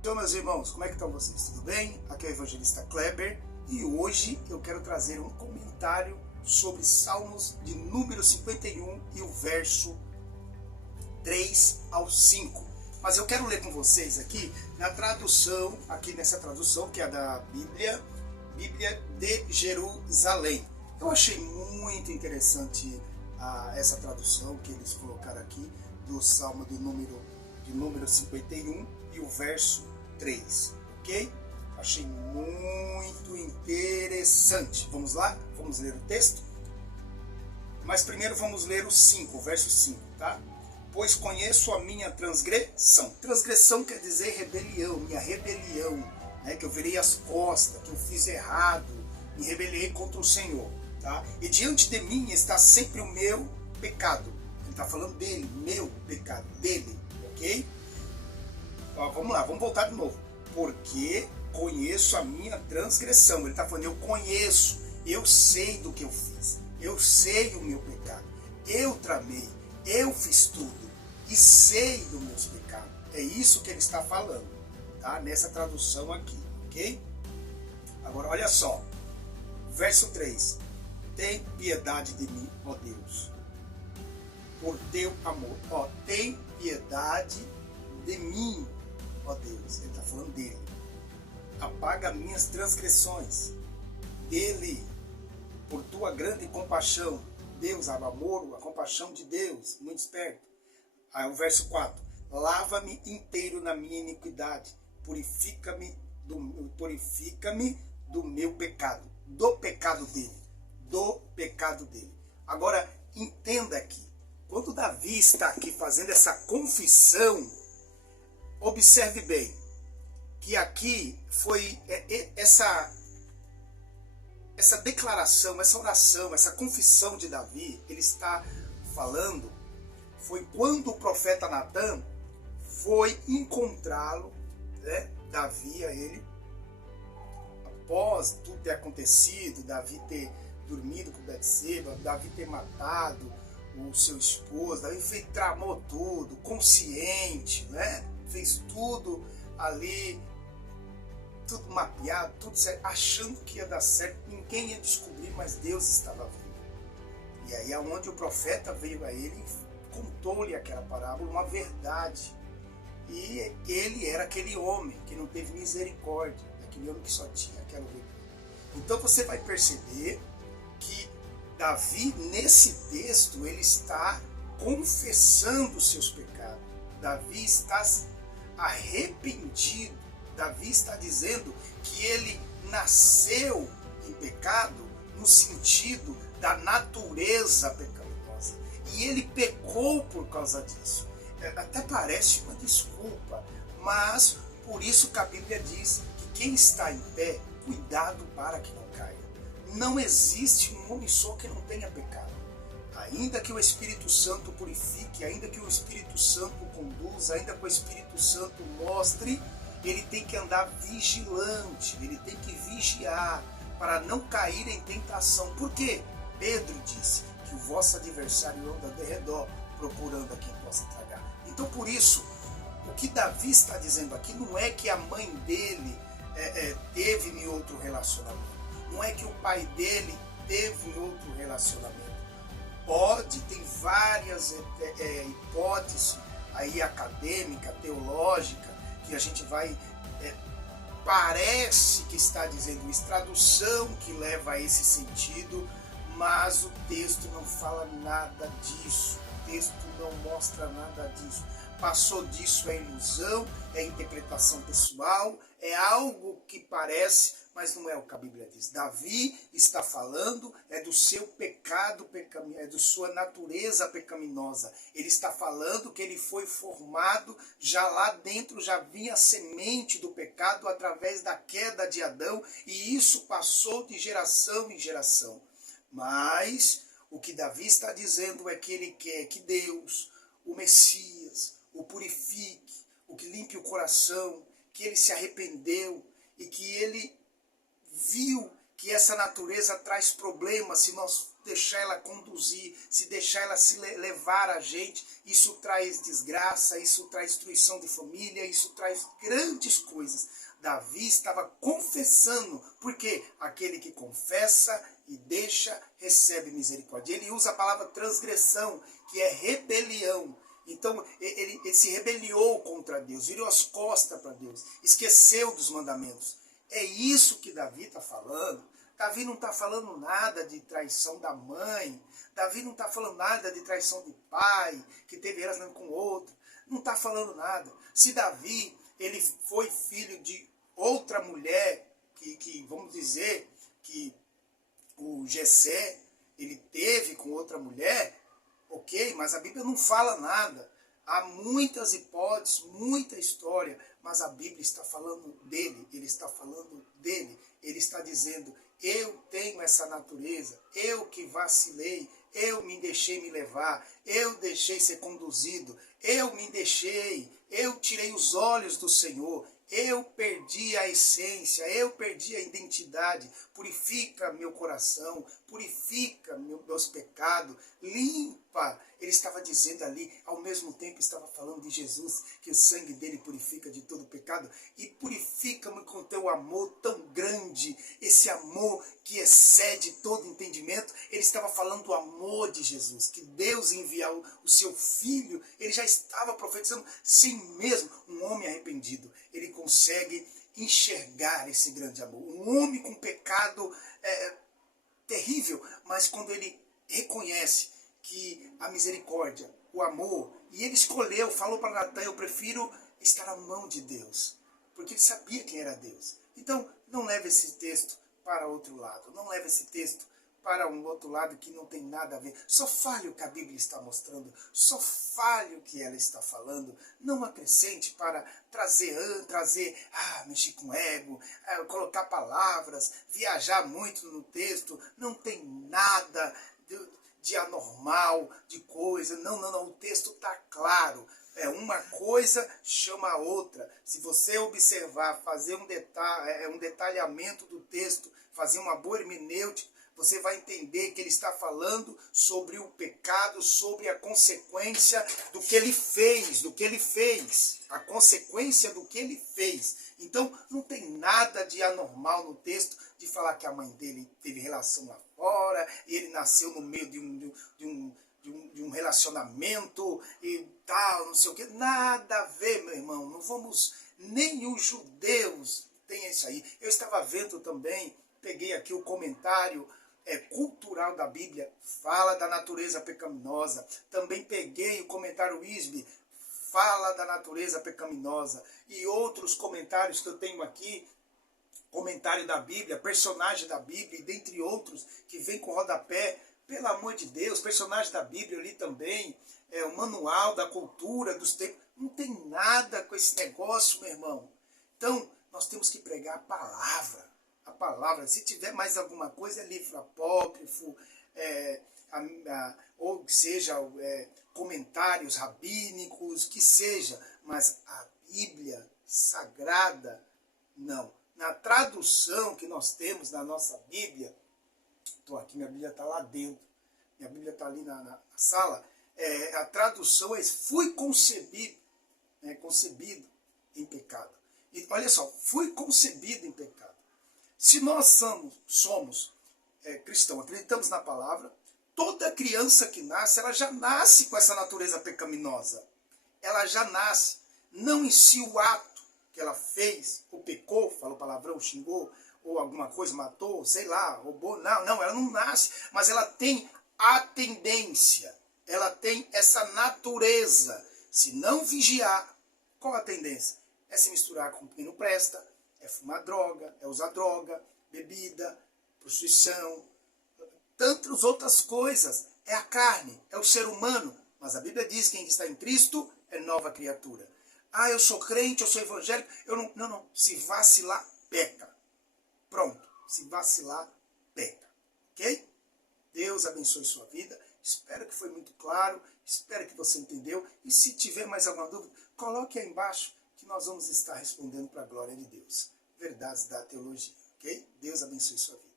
Então, meus irmãos, como é que estão vocês? Tudo bem? Aqui é o evangelista Kleber e hoje eu quero trazer um comentário sobre Salmos de número 51 e o verso 3 ao 5. Mas eu quero ler com vocês aqui na tradução, aqui nessa tradução que é da Bíblia de Jerusalém. Eu achei muito interessante essa tradução que eles colocaram aqui do Salmo de número 51 e o verso 3, ok? Achei muito interessante. Vamos lá? Vamos ler o texto? Mas primeiro vamos ler o 5, o verso 5, tá? Pois conheço a minha transgressão. Transgressão quer dizer rebelião, minha rebelião, né? Que eu virei as costas, que eu fiz errado, me rebelei contra o Senhor, tá? E diante de mim está sempre o meu pecado. Ele está falando dele, meu pecado, dele, ok? Vamos lá, vamos voltar de novo. Porque conheço a minha transgressão. Ele está falando, eu conheço, eu sei do que eu fiz, eu sei o meu pecado, eu tramei, eu fiz tudo e sei dos meus pecados. É isso que ele está falando, tá? Nessa tradução aqui, ok? Agora olha só, verso 3. Tem piedade de mim, ó Deus, por teu amor. Ó, tem piedade de mim, ó Deus. Ele está falando dele. Apaga minhas transgressões. Dele, por tua grande compaixão. Deus, o amor, a compaixão de Deus, muito esperto. Aí o verso 4. Lava-me inteiro na minha iniquidade. Purifica-me do meu pecado. Do pecado dele. Do pecado dele. Agora, entenda aqui. Quando Davi está aqui fazendo essa confissão, observe bem, que aqui foi essa declaração, essa oração, essa confissão de Davi, ele está falando, foi quando o profeta Natan foi encontrá-lo, né, Davi a ele, após tudo ter acontecido, Davi ter dormido com Betseba, Davi ter matado o seu esposo, Davi tramou tudo, consciente, né? Fez tudo ali, tudo mapeado, tudo certo, achando que ia dar certo, ninguém ia descobrir, mas Deus estava vendo. E aí é onde o profeta veio a ele e contou-lhe aquela parábola, uma verdade. E ele era aquele homem que não teve misericórdia, aquele homem que só tinha aquela vergonha. Então você vai perceber que Davi, nesse texto, ele está confessando os seus pecados. Davi está arrependido. Davi está dizendo que ele nasceu em pecado no sentido da natureza pecaminosa. E ele pecou por causa disso. Até parece uma desculpa, mas por isso que a Bíblia diz que quem está em pé, cuidado para que não caia. Não existe um homem só que não tenha pecado. Ainda que o Espírito Santo purifique, ainda que o Espírito Santo conduza, ainda que o Espírito Santo mostre, ele tem que andar vigilante, ele tem que vigiar para não cair em tentação. Por quê? Pedro disse que o vosso adversário anda de redor, procurando a quem possa tragar. Então, por isso, o que Davi está dizendo aqui não é que a mãe dele teve em outro relacionamento. Não é que o pai dele teve outro relacionamento. Tem várias hipóteses aí acadêmica, teológica, que a gente vai, parece que está dizendo isso, tradução que leva a esse sentido, mas o texto não fala nada disso, o texto não mostra nada disso. Passou disso, é ilusão, é interpretação pessoal, é algo que parece, mas não é o que a Bíblia diz. Davi está falando do seu pecado, da sua natureza pecaminosa. Ele está falando que ele foi formado, já lá dentro já vinha a semente do pecado através da queda de Adão, e isso passou de geração em geração. Mas o que Davi está dizendo é que ele quer que Deus, o Messias, o purifique, o que limpe o coração, que ele se arrependeu e que ele viu que essa natureza traz problemas se nós deixar ela conduzir, se deixar ela se levar a gente, isso traz desgraça, isso traz destruição de família, isso traz grandes coisas. Davi estava confessando, porque aquele que confessa e deixa, recebe misericórdia. Ele usa a palavra transgressão, que é rebelião. Então ele se rebeliou contra Deus, virou as costas para Deus, esqueceu dos mandamentos. É isso que Davi está falando. Davi não está falando nada de traição da mãe. Davi não está falando nada de traição de pai, que teve relacionamento com outro. Não está falando nada. Se Davi ele foi filho de outra mulher, que vamos dizer que o Jessé ele teve com outra mulher, ok, mas a Bíblia não fala nada. Há muitas hipóteses, muita história, mas a Bíblia está falando dele, ele está falando dele. Ele está dizendo, eu tenho essa natureza, eu que vacilei, eu me deixei me levar, eu deixei ser conduzido, eu tirei os olhos do Senhor, eu perdi a essência, eu perdi a identidade. Purifica meu coração, purifica meus pecados, limpa. Ele estava dizendo ali, ao mesmo tempo estava falando de Jesus, que o sangue dele purifica de todo pecado, e purifica-me com teu amor tão grande, esse amor que excede todo entendimento. Ele estava falando do amor de Jesus, que Deus enviou o seu Filho. Ele já estava profetizando, sim mesmo, um homem arrependido. Ele consegue enxergar esse grande amor. Um homem com pecado terrível, mas quando ele reconhece que a misericórdia, o amor, e ele escolheu, falou para Natan, eu prefiro estar à mão de Deus, porque ele sabia quem era Deus. Então, não leve esse texto para outro lado, não leve esse texto para um outro lado que não tem nada a ver. Só fale o que a Bíblia está mostrando, só fale o que ela está falando, não acrescente para mexer com ego, colocar palavras, viajar muito no texto. Não tem nada de anormal, de coisa. Não, o texto está claro. Uma coisa chama a outra. Se você observar, fazer um detalhamento do texto, fazer uma boa hermenêutica, você vai entender que ele está falando sobre o pecado, sobre a consequência do que ele fez, a consequência do que ele fez. Então, não tem nada de anormal no texto, de falar que a mãe dele teve relação lá fora, e ele nasceu no meio de um relacionamento e tal, não sei o que. Nada a ver, meu irmão. Não vamos, nem os judeus têm isso aí. Eu estava vendo também, peguei aqui o comentário cultural da Bíblia, fala da natureza pecaminosa. Também peguei o comentário Wisby, fala da natureza pecaminosa. E outros comentários que eu tenho aqui, comentário da Bíblia, personagem da Bíblia, e dentre outros, que vem com rodapé. Pelo amor de Deus, personagem da Bíblia ali também, o manual da cultura, dos tempos. Não tem nada com esse negócio, meu irmão. Então, nós temos que pregar a palavra. A palavra. Se tiver mais alguma coisa, é livro apócrifo, ou seja, comentários rabínicos, que seja. Mas a Bíblia Sagrada, não. Na tradução que nós temos na nossa Bíblia, estou aqui, minha Bíblia está lá dentro, minha Bíblia está ali na sala, a tradução é fui concebido, concebido em pecado. E olha só, fui concebido em pecado. Se nós somos cristãos, acreditamos na palavra, toda criança que nasce, ela já nasce com essa natureza pecaminosa. Ela já nasce, não em si o ato que ela fez, ou pecou, falou palavrão, xingou, ou alguma coisa, matou, sei lá, roubou. Não, ela não nasce, mas ela tem a tendência, ela tem essa natureza. Se não vigiar, qual a tendência? É se misturar com quem não presta, é fumar droga, é usar droga, bebida, prostituição, tantas outras coisas. É a carne, é o ser humano. Mas a Bíblia diz que quem está em Cristo é nova criatura. Eu sou crente, eu sou evangélico. Não. Se vacilar, peca. Pronto. Se vacilar, peca. Ok? Deus abençoe sua vida. Espero que foi muito claro. Espero que você entendeu. E se tiver mais alguma dúvida, coloque aí embaixo que nós vamos estar respondendo para a glória de Deus. Verdades da teologia. Ok? Deus abençoe sua vida.